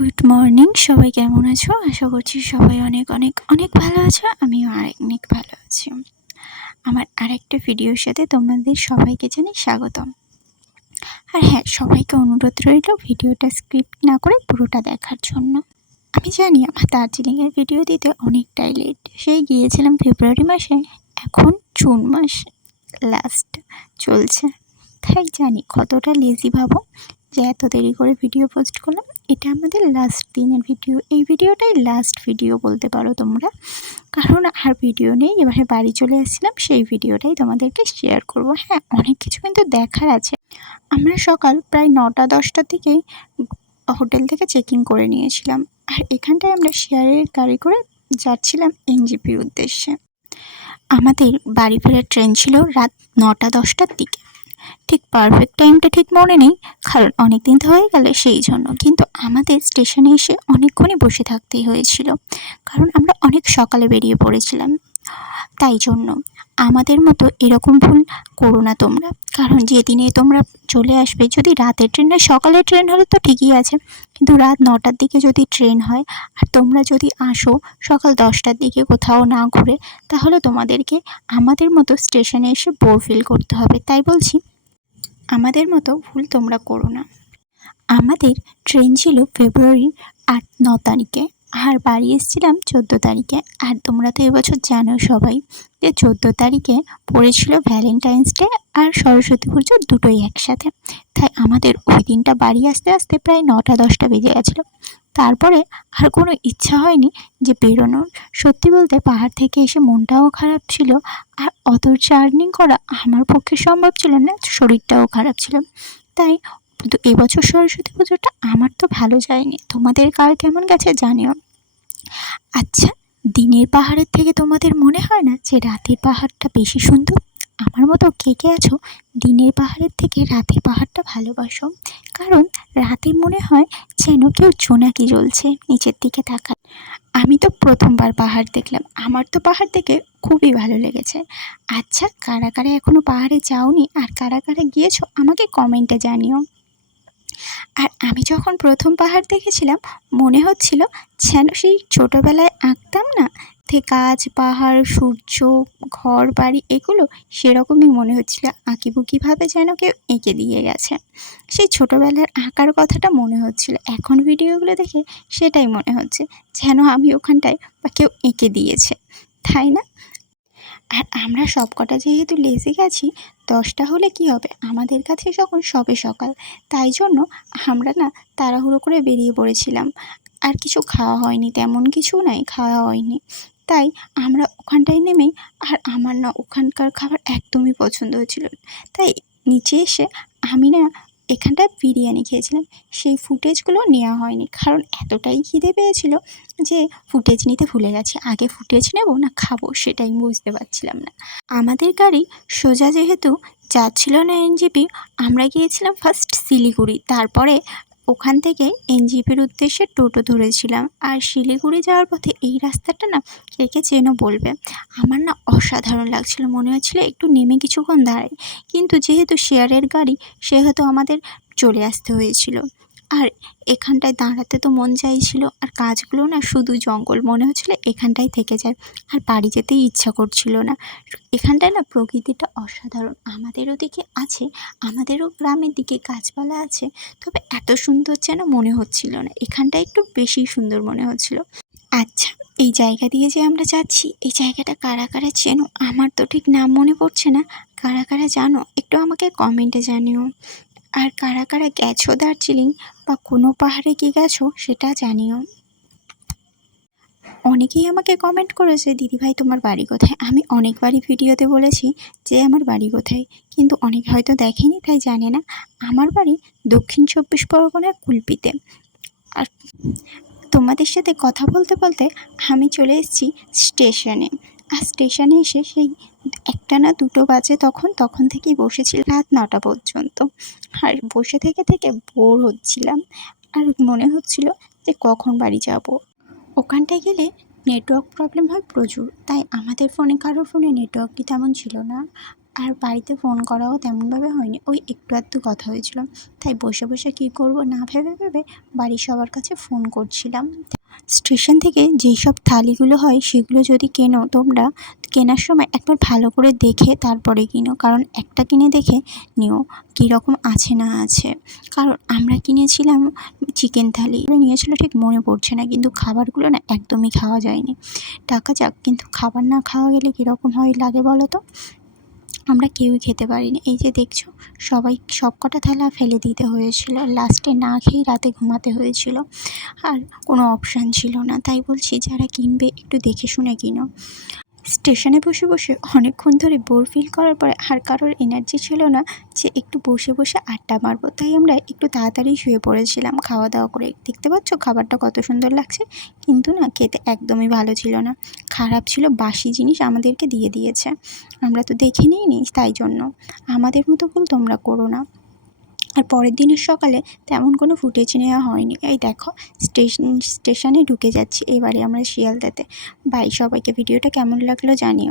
Good morning, সবাই কেমন আছো? আশা করছি সবাই অনেক অনেক অনেক ভালো আছো, আমিও অনেক ভালো আছি। আমার আরেকটা ভিডিওর সাথে তোমাদের সবাইকে জানি স্বাগতম। আর হ্যাঁ সবাইকে অনুরোধ রইল ভিডিওটা স্ক্রিপ্ট না করে পুরোটা দেখার জন্য। আমি জানি আমার দার্জিলিংয়ের ভিডিও দিতে অনেকটাই লেট সেই গিয়েছিলাম ফেব্রুয়ারি মাসে, এখন জুন মাস লাস্ট চলছে। তাই জানি কতটা লেজি ভাবো যে এত দেরি করে ভিডিও পোস্ট করলাম। এটা আমাদের লাস্ট দিনের ভিডিও এই ভিডিওটাই লাস্ট ভিডিও বলতে পারো তোমরা। কারণ আর ভিডিও নেই, এবারে বাড়ি চলে এসেছিলাম, সেই ভিডিওটাই তোমাদেরকে শেয়ার করব। হ্যাঁ অনেক কিছু কিন্তু দেখার আছে। আমরা সকাল প্রায় নটা, দশটার দিকেই হোটেল থেকে চেকিং করে নিয়েছিলাম। আর এখানটায় আমরা শেয়ারের গাড়ি করে যাচ্ছিলাম এনজিপির উদ্দেশ্যে। আমাদের বাড়ি ফেরার ট্রেন ছিল রাত নটা, দশটার দিকে। ঠিক পারফেক্ট টাইমটা ঠিক মনে নেই, কারণ অনেক দিন হয়ে গেল সেই জন্য। কিন্তু আমাদের স্টেশনে এসে অনেকক্ষণই বসে থাকতেই হয়েছিল, কারণ আমরা অনেক সকালে বেরিয়ে পড়েছিলাম। তাই জন্য আমাদের মতো এরকম ভুল করো না তোমরা, কারণ যেদিনে তোমরা চলে আসবে, যদি রাতের ট্রেন হয় সকালের ট্রেন হলে তো ঠিকই আছে, কিন্তু রাত নটার দিকে যদি ট্রেন হয়, আর তোমরা যদি আসো সকাল দশটার দিকে কোথাও না ঘুরে, তাহলে তোমাদেরকে আমাদের মতো স্টেশনে এসে বোর ফিল করতে হবে, তাই বলছি। আমাদের মতো ভুল তোমরা করো না। আমাদের ট্রেন ছিল ফেব্রুয়ারির আট, ন তারিখে। আর বাড়ি এসেছিলাম চোদ্দ তারিখে। আর তোমরা তো এবছর জানো সবাই যে চোদ্দ তারিখে পড়েছিল ভ্যালেন্টাইন্স ডে আর সরস্বতী পুজো দুটোই একসাথে। তাই আমাদের ওই দিনটা বাড়ি আসতে আসতে প্রায় নটা, দশটা বেজে গেছিল। তারপরে আর কোনো ইচ্ছা হয়নি যে বেরোনোর। সত্যি বলতে পাহাড় থেকে এসে মনটাও খারাপ ছিল আর অত জার্নি করা আমার পক্ষে সম্ভব ছিল না, শরীরটাও খারাপ ছিল। তাই কিন্তু এবছর সরস্বতী পুজোটা আমার তো ভালো যায়নি। তোমাদের কার কেমন গেছে জানিও। আচ্ছা দিনের পাহাড়ের থেকে তোমাদের মনে হয় না যে রাতের পাহাড়টা বেশি সুন্দর? আমার মতো কে কে আছো? দিনের পাহাড়ের থেকে রাতের পাহাড়টা ভালোবাসো। কারণ রাতে মনে হয় যেন কেউ জোনাকি জ্বলছে নিচের দিকে তাকায়। আমি তো প্রথমবার পাহাড় দেখলাম। আমার তো পাহাড় দেখে খুবই ভালো লেগেছে। আচ্ছা কারা কারা এখনও পাহাড়ে যাওনি আর কারা কারা গিয়েছো আমাকে কমেন্টে জানিও। আর আমি যখন প্রথম পাহাড় দেখেছিলাম, মনে হচ্ছিল যেন সেই ছোটোবেলায় আঁকতাম না তে গাছ, পাহাড়, সূর্য, ঘর, বাড়ি এগুলো সেরকমই মনে হচ্ছিল। আঁকিবুকিভাবে যেন কেউ এঁকে দিয়ে গেছে। সেই ছোটোবেলার আঁকার কথাটা মনে হচ্ছিল। এখন ভিডিওগুলো দেখে সেটাই মনে হচ্ছে, যেন আমি ওখানটায় বা কেউ এঁকে দিয়েছে। তাই না? আর আমরা সব কটা যেহেতু লেজে গেছি, দশটা হলে কি হবে? আমাদের কাছে যখন সবে সকাল, তাই জন্য আমরা না তাড়াহুড়ো করে বেরিয়ে পড়েছিলাম। আর কিছু খাওয়া হয়নি, তেমন কিছু নাই, খাওয়া হয়নি। তাই আমরা ওখানটায় নেমেই আর আমার না ওখানকার খাবার একদমই পছন্দ হচ্ছিল তাই নিচে এসে আমি না এখানটায় বিরিয়ানি খেয়েছিলাম। সেই ফুটেজগুলো নেওয়া হয়নি। কারণ এতটাই খিদে পেয়েছিল যে ফুটেজ নিতে ভুলে গেছি। আগে ফুটেজ নেব না খাব সেটাই বুঝতে পারছিলাম না। আমাদের গাড়ি সোজা যেহেতু যাচ্ছিল না এনজিপি, আমরা গিয়েছিলাম ফার্স্ট শিলিগুড়ি। তারপরে ওখান থেকে এনজিপির উদ্দেশ্যে টোটো ধরেছিলাম। আর শিলিগুড়ি যাওয়ার পথে এই রাস্তাটা না কে কে চেনো বলবে। আমার না অসাধারণ লাগছিল, মনে হচ্ছিল একটু নেমে কিছুক্ষণ দাঁড়াই। কিন্তু যেহেতু শেয়ারের গাড়ি সেহেতু আমাদের চলে আসতে হয়েছিল। আর এখানটায় দাঁড়াতে তো মন চাইছিল, আর কাজগুলো না শুধু জঙ্গল মনে হচ্ছিল এখানটায় থেকে যায়, আর বাড়ি যেতেই ইচ্ছা করছিল না। এখানটায় না প্রকৃতিটা অসাধারণ আমাদের ওদিকে আছে, আমাদেরও গ্রামের দিকে গাছপালা আছে, তবে এত সুন্দর যেন মনে হচ্ছিল না এখানটা একটু বেশি সুন্দর মনে হচ্ছিল। আচ্ছা এই জায়গা দিয়ে যে আমরা যাচ্ছি, এই জায়গাটা কারা কারা চেনো? আমার তো ঠিক নাম মনে পড়ছে না, কারা কারা জানো? একটু আমাকে কমেন্টে জানিও। আর কারা কারা গেছো দার্জিলিং বা কোনো পাহাড়ে কি গেছো সেটা জানিও। অনেকেই আমাকে কমেন্ট করেছে দিদিভাই তোমার বাড়ি কোথায়? আমি অনেকবারই ভিডিওতে বলেছি যে, আমার বাড়ি কোথায়? কিন্তু অনেকে হয়তো দেখেনি, তাই জানে না। আমার বাড়ি দক্ষিণ চব্বিশ পরগনার কুলপিতে। আর তোমাদের সাথে কথা বলতে বলতে আমি চলে এসেছি স্টেশনে। আর স্টেশনে এসে সেই একটা না দুটো বাজে তখন তখন থেকেই বসেছিল রাত নটা পর্যন্ত। আর বসে থেকে থেকে বোর হচ্ছিলাম আর মনে হচ্ছিল যে কখন বাড়ি যাব। ওখানটায় গেলে নেটওয়ার্ক প্রবলেম হয় প্রচুর, তাই আমাদের ফোনে কারোর ফোনে নেটওয়ার্কই তেমন ছিল না। আর বাড়িতে ফোন করাও তেমনভাবে হয়নি, ওই একটু আধটু কথা হয়েছিল। তাই বসে বসে কী করব না ভেবে ভেবে বাড়ির সবার কাছে ফোন করছিলাম। স্টেশন থেকে যেই সব থালিগুলো হয়, সেগুলো যদি কেনো তোমরা কেনার সময় একবার ভালো করে দেখে তারপরে কিনো। কারণ একটা কিনে দেখে নিও কীরকম আছে না আছে। কারণ আমরা কিনেছিলাম চিকেন থালি। নিয়েছিল ঠিক মনে পড়ছে না, কিন্তু খাবারগুলো না একদমই খাওয়া যায়নি। টাকা যাক, কিন্তু খাবার না খাওয়া গেলে কীরকম হয় লাগে বলো তো? আমরা কেউই খেতে পারিনি। এই যে দেখছ, সবাই সব কটা থালা ফেলে দিতে হয়েছিল। লাস্টে না খেয়ে রাতে ঘুমাতে হয়েছিল। আর কোনো অপশান ছিল না। তাই বলছি, যারা কিনবে একটু দেখে শুনে কিনো। স্টেশনে বসে বসে অনেকক্ষণ ধরে বোর ফিল করার পরে আর কারোর এনার্জি ছিল না যে একটু বসে বসে আড্ডা মারবো। তাই আমরা একটু তাড়াতাড়ি শুয়ে পড়েছিলাম। খাওয়া দাওয়া করে দেখতে পাচ্ছ খাবারটা কত সুন্দর লাগছে। কিন্তু না খেতে একদমই ভালো ছিল না। খারাপ ছিল বাসি জিনিস আমাদেরকে দিয়ে দিয়েছে। আমরা তো দেখে নিইনি তাই জন্য। আমাদের মতো ভুল তোমরা করো না। আর পরের দিনের সকালে তেমন কোনো ফুটেজ নেওয়া হয়নি। এই দেখো স্টেশন স্টেশনে ঢুকে যাচ্ছি। এবারে আমরা শিয়ালদাতে। বাই সবাইকে ভিডিওটা কেমন লাগল জানিও।